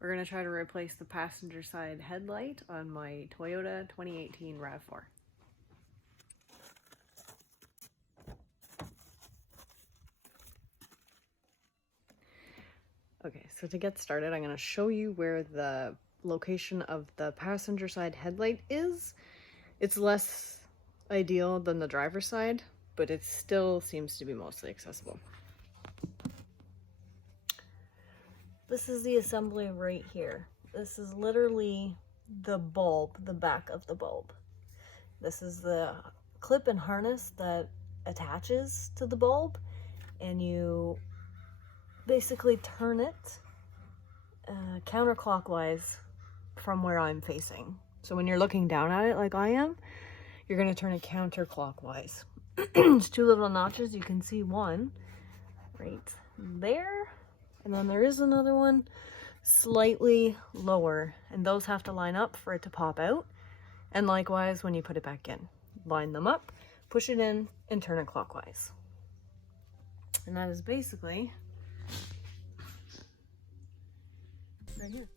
We're going to try to replace the passenger side headlight on my Toyota 2018 RAV4. Okay, so to get started, I'm going to show you where the location of the passenger side headlight is. It's less ideal than the driver's side, but it still seems to be mostly accessible. This is the assembly right here. This is literally the bulb, the back of the bulb. This is the clip and harness that attaches to the bulb, and you basically turn it counterclockwise from where I'm facing. So when you're looking down at it like I am, you're going to turn it counterclockwise. There's two little notches. You can see one right there, and then there is another one slightly lower, and those have to line up for it to pop out. And likewise, when you put it back in, line them up, push it in, and turn it clockwise. And that is basically right here.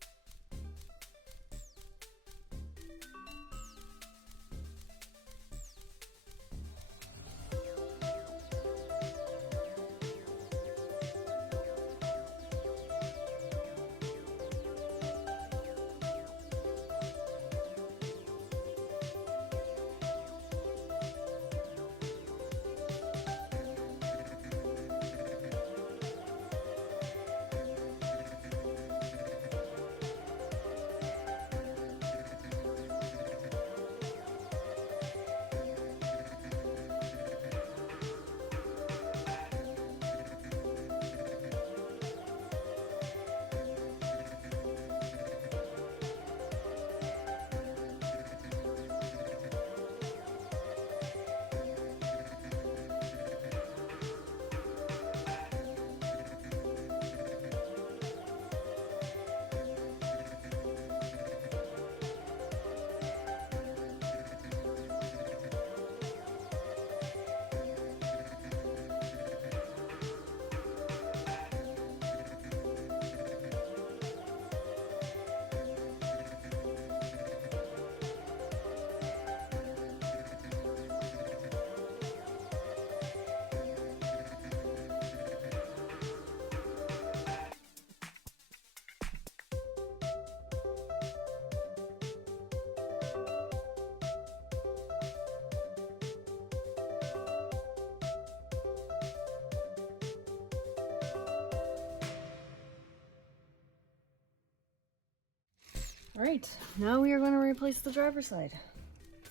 All right, now we are going to replace the driver's side.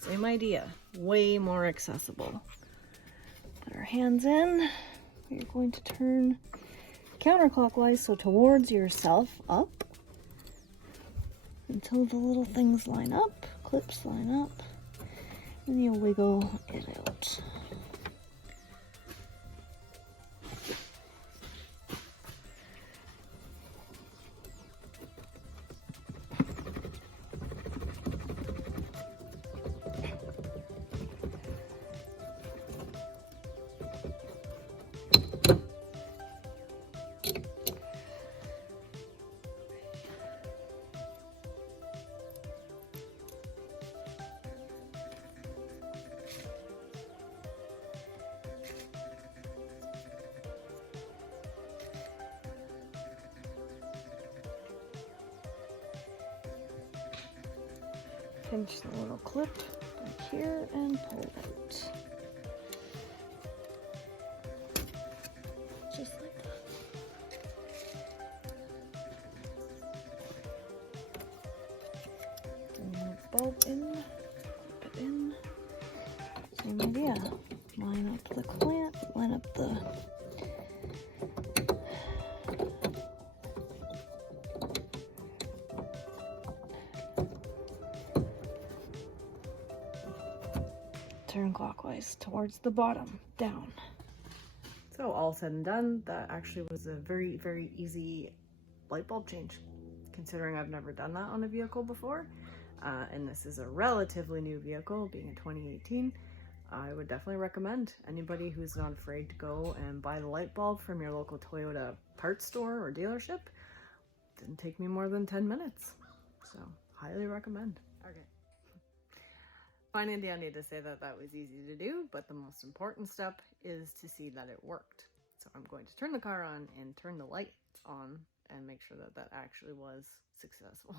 Same idea, way more accessible. Put our hands in. We're going to turn counterclockwise, so towards yourself, up, until the little things line up, clips line up, and you wiggle it out. Pinch the little clip back here and pull it out. Just like that. Bring the bulb in, clip it in. Same idea. Line up the clamp, line up the turn clockwise towards the bottom, down. So all said and done, that actually was a very, very easy light bulb change, considering I've never done that on a vehicle before. And this is a relatively new vehicle, being a 2018. I would definitely recommend anybody who's not afraid to go and buy the light bulb from your local Toyota parts store or dealership. Didn't take me more than 10 minutes. So highly recommend. Okay. Fine and dandy to say that that was easy to do, but the most important step is to see that it worked. So I'm going to turn the car on and turn the lights on and make sure that that actually was successful.